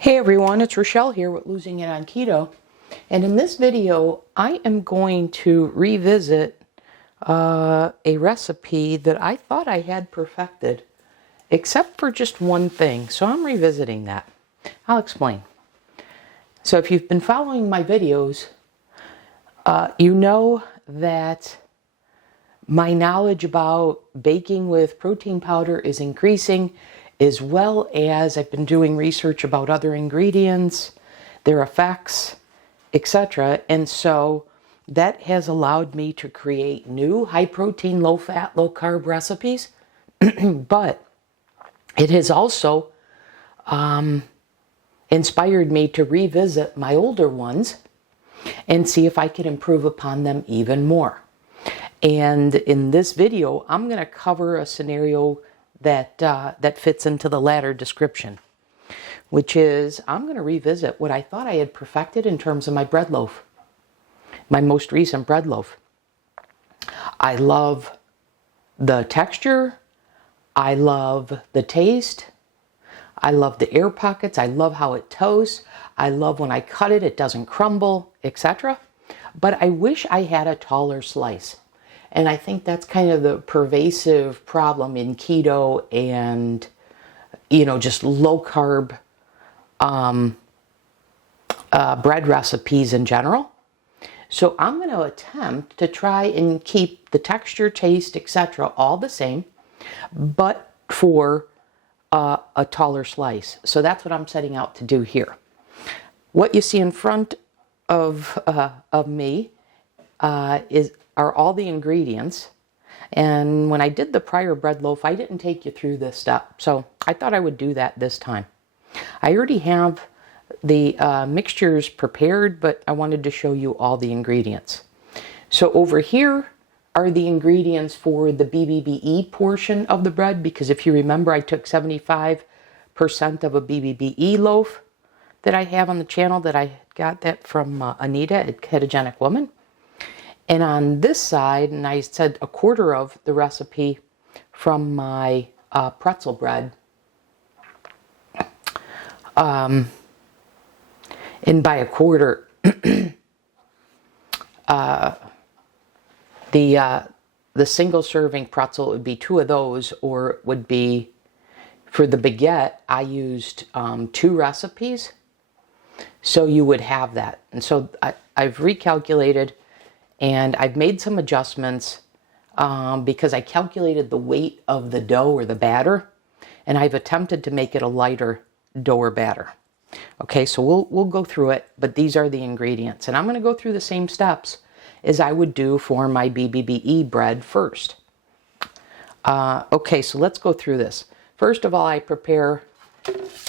Hey everyone, it's Rochelle here with Losing It on Keto. And in this video, I am going to revisit a recipe that I thought I had perfected, except for just one thing. So I'm revisiting that. I'll explain. So if you've been following my videos, you know that my knowledge about baking with protein powder is increasing, as well as I've been doing research about other ingredients, their effects, etc. And so that has allowed me to create new high protein, low fat, low carb recipes. But it has also inspired me to revisit my older ones and see if I could improve upon them even more. And in this video, I'm going to cover a scenario that fits into the latter description, which is I'm going to revisit what I thought I had perfected in terms of my bread loaf, my most recent bread loaf. I love the texture. I love the taste. I love the air pockets. I love how it toasts. I love when I cut it, it doesn't crumble, etc. But I wish I had a taller slice. And I think that's kind of the pervasive problem in keto and, just low carb bread recipes in general. So I'm going to attempt to try and keep the texture, taste, etc. all the same, but for a taller slice. So that's what I'm setting out to do here. What you see in front of me are all the ingredients. And when I did the prior bread loaf, I didn't take you through this step. So I thought I would do that this time. I already have the mixtures prepared, but I wanted to show you all the ingredients. So over here are the ingredients for the BBBE portion of the bread, because if you remember, I took 75% of a BBBE loaf that I have on the channel that I got that from Anita at Ketogenic Woman. And on this side, and I said a quarter of the recipe from my pretzel bread. And by a quarter, the single serving pretzel would be 2 of those, or it would be, for the baguette, I used 2 recipes. So you would have that. And so I've recalculated. And I've made some adjustments because I calculated the weight of the dough or the batter, and I've attempted to make it a lighter dough or batter. Okay, so we'll go through it, but these are the ingredients. And I'm going to go through the same steps as I would do for my BBBE bread first. Okay, so let's go through this. First of all, I prepare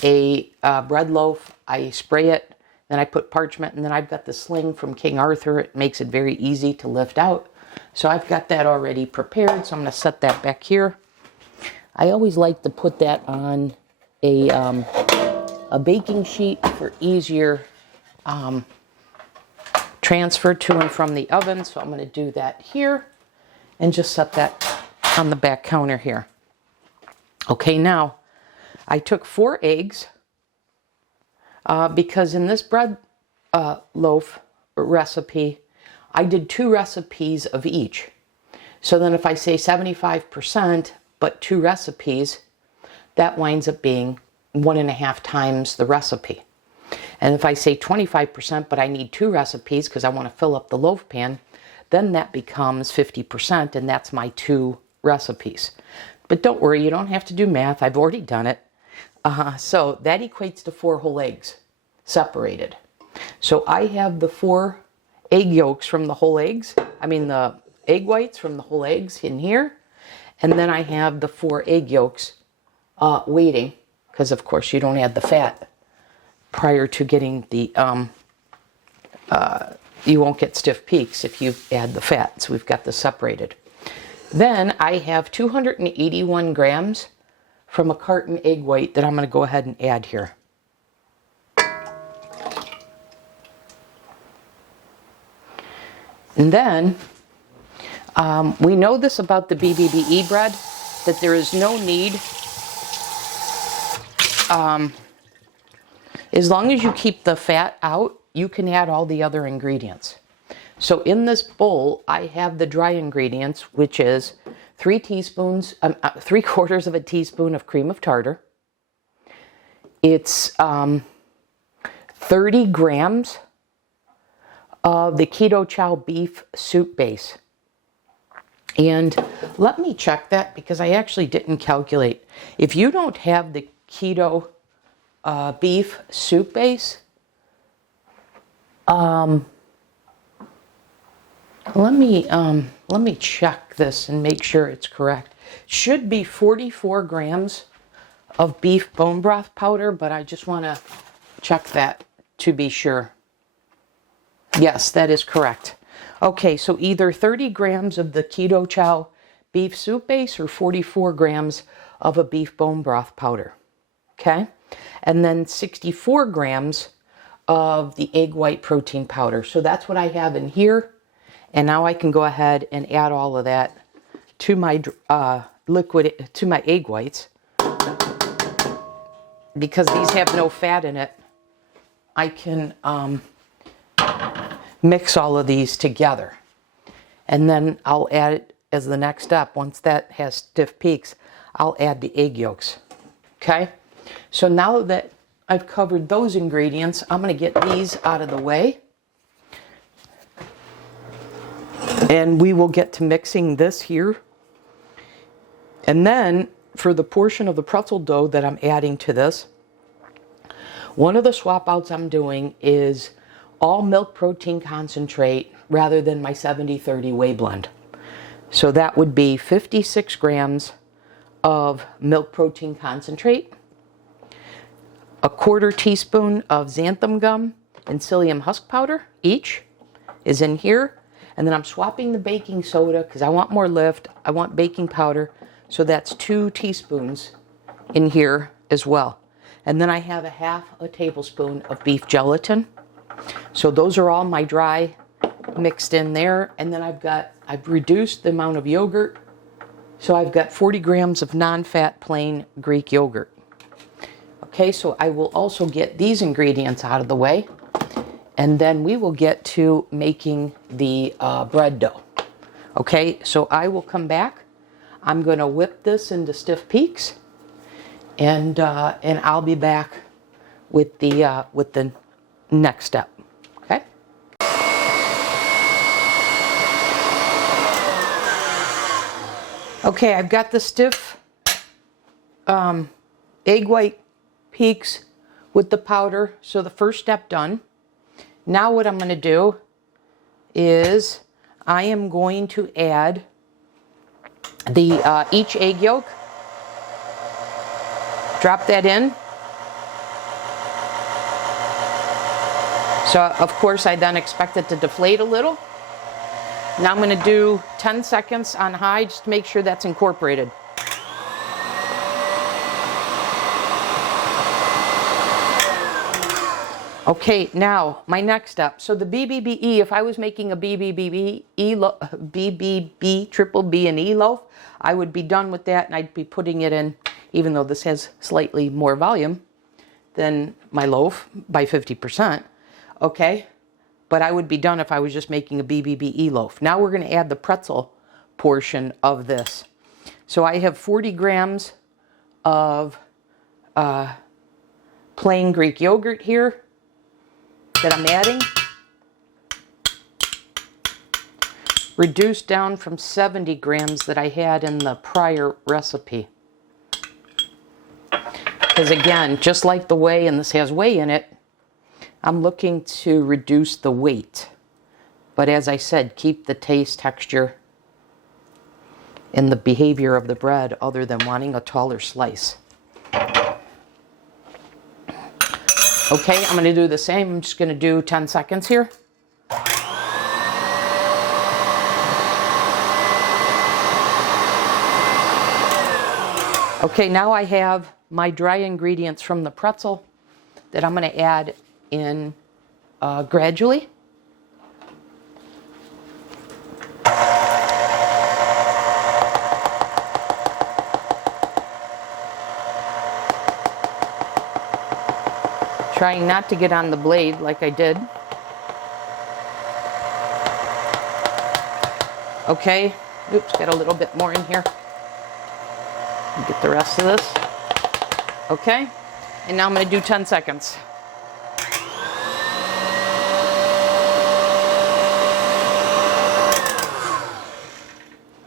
a bread loaf. I spray it. Then I put parchment, and then I've got the sling from King Arthur. It makes it very easy to lift out. So I've got that already prepared, so I'm going to set that back here. I always like to put that on a baking sheet for easier transfer to and from the oven. So I'm going to do that here and just set that on the back counter here. Okay, now I took 4 eggs. Because in this bread loaf recipe, I did 2 recipes of each. So then if I say 75%, but 2 recipes, that winds up being 1.5 times the recipe. And if I say 25%, but I need 2 recipes because I want to fill up the loaf pan, then that becomes 50%, and that's my 2 recipes. But don't worry, you don't have to do math. I've already done it. So that equates to 4 whole eggs separated. So I have the 4 egg yolks from the whole eggs. The egg whites from the whole eggs in here. And then I have the 4 egg yolks waiting, because of course you don't add the fat prior to getting the, you won't get stiff peaks if you add the fat. So we've got this separated. Then I have 281 grams from a carton egg white that I'm going to go ahead and add here. And then we know this about the BBBE bread, that there is no need As long as you keep the fat out, you can add all the other ingredients. So in this bowl, I have the dry ingredients, which is 3/4 of a teaspoon of cream of tartar. It's 30 grams of the Keto Chow beef soup base. And let me check that because I actually didn't calculate. If you don't have the Keto beef soup base, let me check this and make sure it's correct. Should be 44 grams of beef bone broth powder, but I just want to check that to be sure. Yes, that is correct. Okay, so either 30 grams of the Keto Chow beef soup base or 44 grams of a beef bone broth powder. Okay, and then 64 grams of the egg white protein powder. So that's what I have in here. And now I can go ahead and add all of that to my to my egg whites. Because these have no fat in it, I can mix all of these together. And then I'll add it as the next step. Once that has stiff peaks, I'll add the egg yolks. Okay? So now that I've covered those ingredients, I'm going to get these out of the way. And we will get to mixing this here. And then for the portion of the pretzel dough that I'm adding to this, one of the swap outs I'm doing is all milk protein concentrate rather than my 70-30 whey blend. So that would be 56 grams of milk protein concentrate, a 1/4 teaspoon of xanthan gum and psyllium husk powder each is in here. And then I'm swapping the baking soda because I want more lift. I want baking powder. So that's 2 teaspoons in here as well. And then I have 1/2 tablespoon of beef gelatin. So those are all my dry mixed in there. And then I've reduced the amount of yogurt. So I've got 40 grams of non-fat plain Greek yogurt. Okay, so I will also get these ingredients out of the way. And then we will get to making the bread dough. Okay, so I will come back. I'm going to whip this into stiff peaks. And I'll be back with the next step. Okay. Okay, I've got the stiff egg white peaks with the powder. So the first step done. Now what I'm going to do is I am going to add the each egg yolk. Drop that in. So of course I then expect it to deflate a little. Now I'm going to do 10 seconds on high just to make sure that's incorporated. Okay, now my next step. So the BBBE, if I was making a BBBE, triple B and E loaf, I would be done with that and I'd be putting it in, even though this has slightly more volume than my loaf by 50%. Okay, but I would be done if I was just making a BBBE loaf. Now we're going to add the pretzel portion of this. So I have 40 grams of plain Greek yogurt here that I'm adding. Reduced down from 70 grams that I had in the prior recipe. Because again, just like the whey, and this has whey in it, I'm looking to reduce the weight. But as I said, keep the taste, texture, and the behavior of the bread other than wanting a taller slice. Okay, I'm going to do the same. I'm just going to do 10 seconds here. Okay, now I have my dry ingredients from the pretzel that I'm going to add in gradually. Trying not to get on the blade like I did. Okay, oops, got a little bit more in here. Get the rest of this. Okay, and now I'm going to do 10 seconds.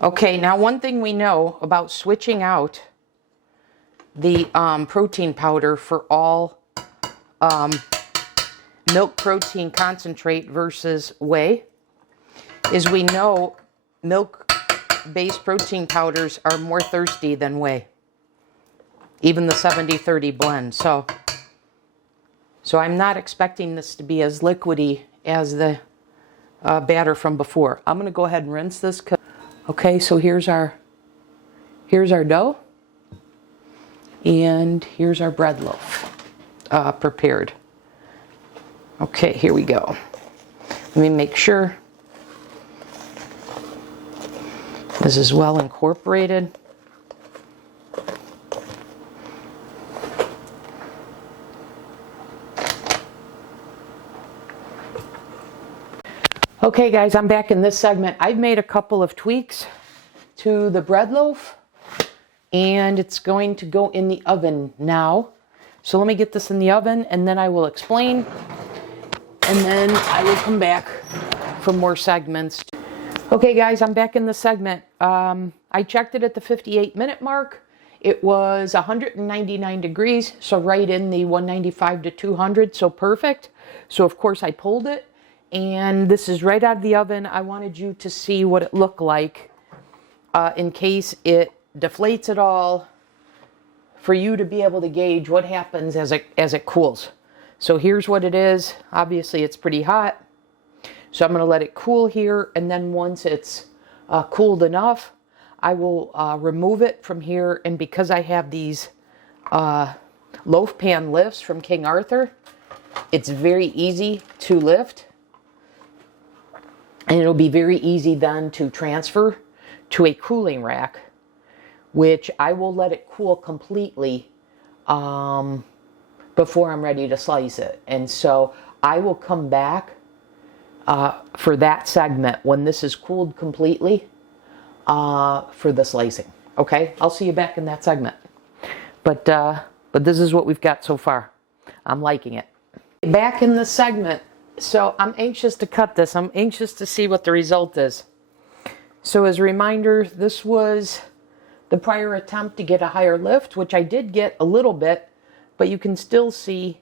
Okay, now one thing we know about switching out the protein powder for all milk protein concentrate versus whey is we know milk-based protein powders are more thirsty than whey, even the 70-30 blend. So I'm not expecting this to be as liquidy as the batter from before. I'm going to go ahead and rinse this. Okay, so here's our dough, and here's our bread loaf prepared. Okay, here we go. Let me make sure this is well incorporated. Okay guys, I'm back in this segment. I've made a couple of tweaks to the bread loaf, and it's going to go in the oven now. So let me get this in the oven, and then I will explain, and then I will come back for more segments. Okay guys, I'm back in the segment. I checked it at the 58-minute mark. It was 199 degrees, so right in the 195 to 200, so perfect. So of course I pulled it, and this is right out of the oven. I wanted you to see what it looked like in case it deflates at all, for you to be able to gauge what happens as it cools. So here's what it is. Obviously it's pretty hot, so I'm going to let it cool here, and then once it's cooled enough, I will remove it from here. And because I have these loaf pan lifts from King Arthur, it's very easy to lift, and it'll be very easy then to transfer to a cooling rack, which I will let it cool completely before I'm ready to slice it. And so I will come back for that segment when this is cooled completely for the slicing. Okay, I'll see you back in that segment. But this is what we've got so far. I'm liking it. Back in the segment. So I'm anxious to cut this. I'm anxious to see what the result is. So as a reminder, this was the prior attempt to get a higher lift, which I did get a little bit, but you can still see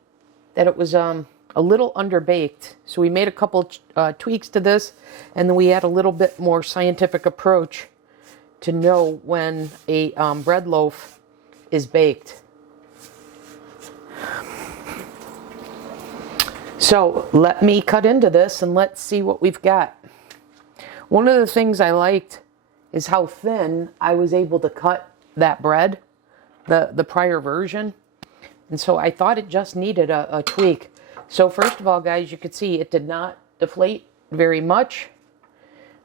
that it was a little underbaked. So we made a couple tweaks to this, and then we had a little bit more scientific approach to know when a bread loaf is baked. So let me cut into this and let's see what we've got. One of the things I liked is how thin I was able to cut that bread, the prior version. And so I thought it just needed a tweak. So first of all, guys, you could see it did not deflate very much.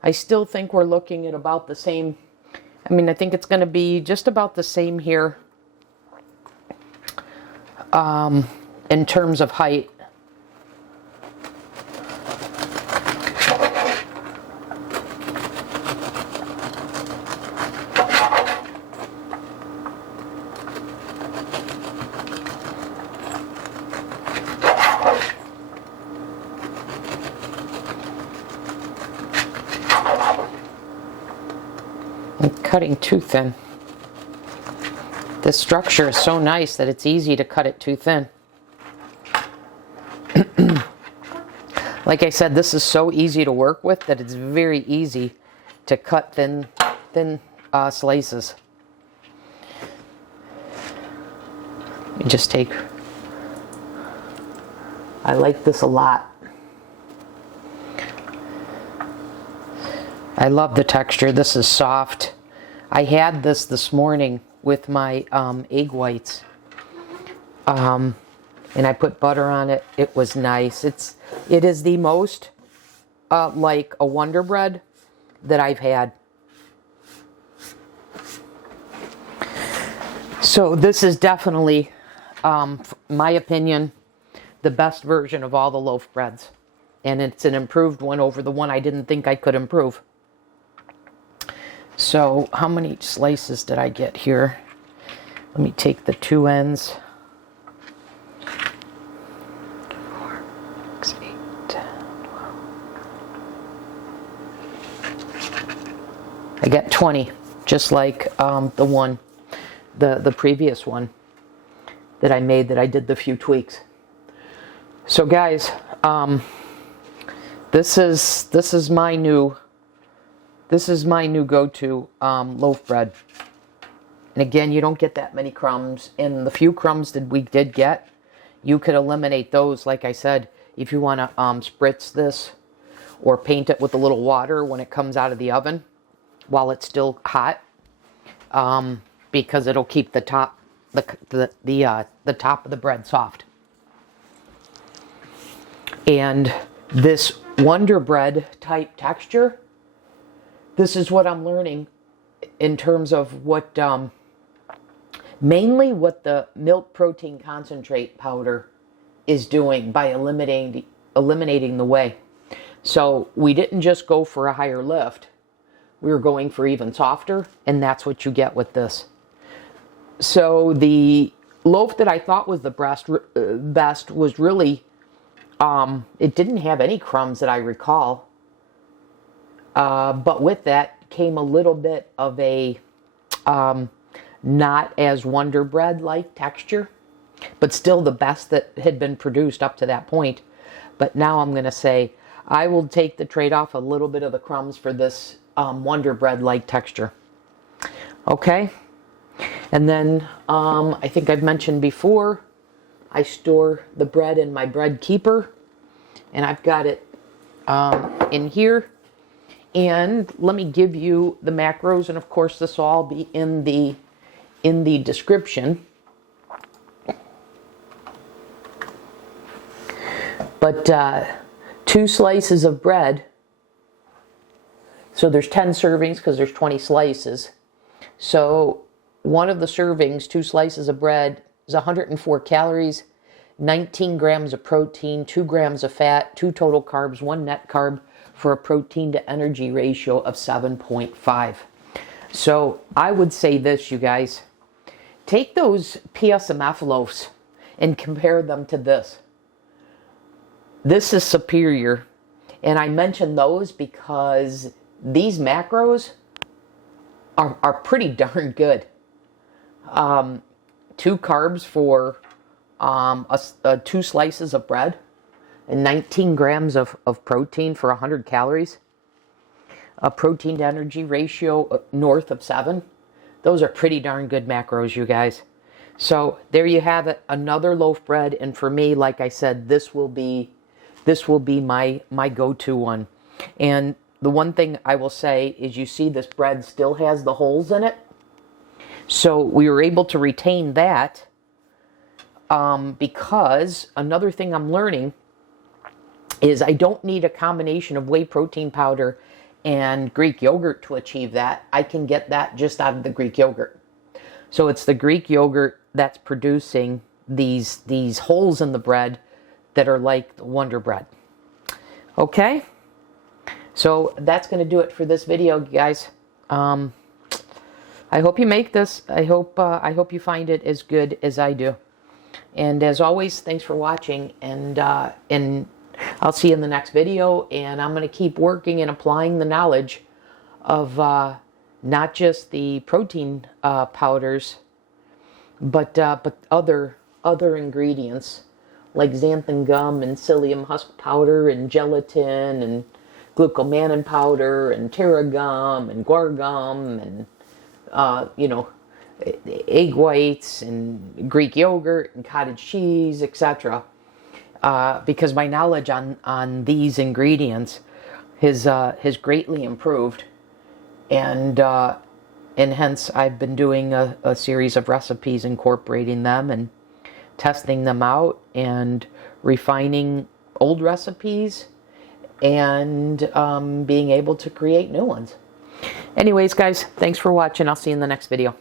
I still think we're looking at about the same. I mean, I think it's going to be just about the same here in terms of height. Cutting too thin. The structure is so nice that it's easy to cut it too thin. Like I said, this is so easy to work with that it's very easy to cut thin slices. Let me just take. I like this a lot. I love the texture. This is soft. I had this morning with my egg whites, and I put butter on it. It was nice. It is the most like a Wonder Bread that I've had. So this is definitely, my opinion, the best version of all the loaf breads. And it's an improved one over the one I didn't think I could improve. So how many slices did I get here? Let me take the two ends. 4, 6, 8, 10, 12. I got 20, just like the previous one that I made, that I did the few tweaks. So guys, this is my new go-to loaf bread. And again, you don't get that many crumbs. And the few crumbs that we did get, you could eliminate those. Like I said, if you want to spritz this or paint it with a little water when it comes out of the oven while it's still hot, because it'll keep the top the top of the bread soft. And this Wonder Bread type texture, this is what I'm learning in terms of what mainly what the milk protein concentrate powder is doing by eliminating the whey. So we didn't just go for a higher lift, we were going for even softer, and that's what you get with this. So the loaf that I thought was the best was really, it didn't have any crumbs that I recall, but with that came a little bit of a not as Wonder Bread like texture, but still the best that had been produced up to that point. But now I'm going to say I will take the trade-off a little bit of the crumbs for this Wonder Bread like texture. Okay, and then I think I've mentioned before, I store the bread in my bread keeper, and I've got it in here. And let me give you the macros, and of course this will all be in the description. But 2 slices of bread, so there's 10 servings because there's 20 slices. So one of the servings, 2 slices of bread, is 104 calories, 19 grams of protein, 2 grams of fat, 2 total carbs, 1 net carb, for a protein to energy ratio of 7.5. So I would say this, you guys, take those PSMF loaves and compare them to this. This is superior. And I mention those because these macros are pretty darn good. 2 carbs for 2 slices of bread, and 19 grams of protein for 100 calories. A protein to energy ratio north of 7. Those are pretty darn good macros, you guys. So there you have it, another loaf bread. And for me, like I said, this will be my go-to one. And the one thing I will say is, you see this bread still has the holes in it. So we were able to retain that because another thing I'm learning is I don't need a combination of whey protein powder and Greek yogurt to achieve that. I can get that just out of the Greek yogurt. So it's the Greek yogurt that's producing these holes in the bread that are like the Wonder Bread. Okay? So that's going to do it for this video, guys. I hope you make this. I hope you find it as good as I do. And as always, thanks for watching, and I'll see you in the next video. And I'm going to keep working and applying the knowledge of not just the protein powders, but other ingredients like Xanthan Gum and Psyllium husk powder and gelatin and Glucomannan powder and Gum and guar gum and egg whites and Greek yogurt and cottage cheese, etc. Because my knowledge on these ingredients has greatly improved, and hence I've been doing a series of recipes incorporating them and testing them out and refining old recipes and being able to create new ones. Anyways, guys, thanks for watching. I'll see you in the next video.